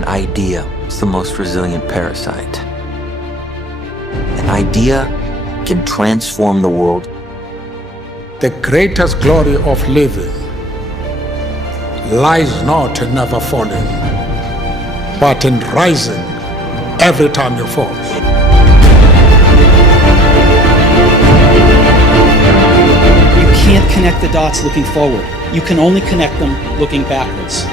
An idea is the most resilient parasite. An idea can transform the world. The greatest glory of living lies not in never falling, but in rising every time you fall. You can't connect the dots looking forward. You can only connect them looking backwards.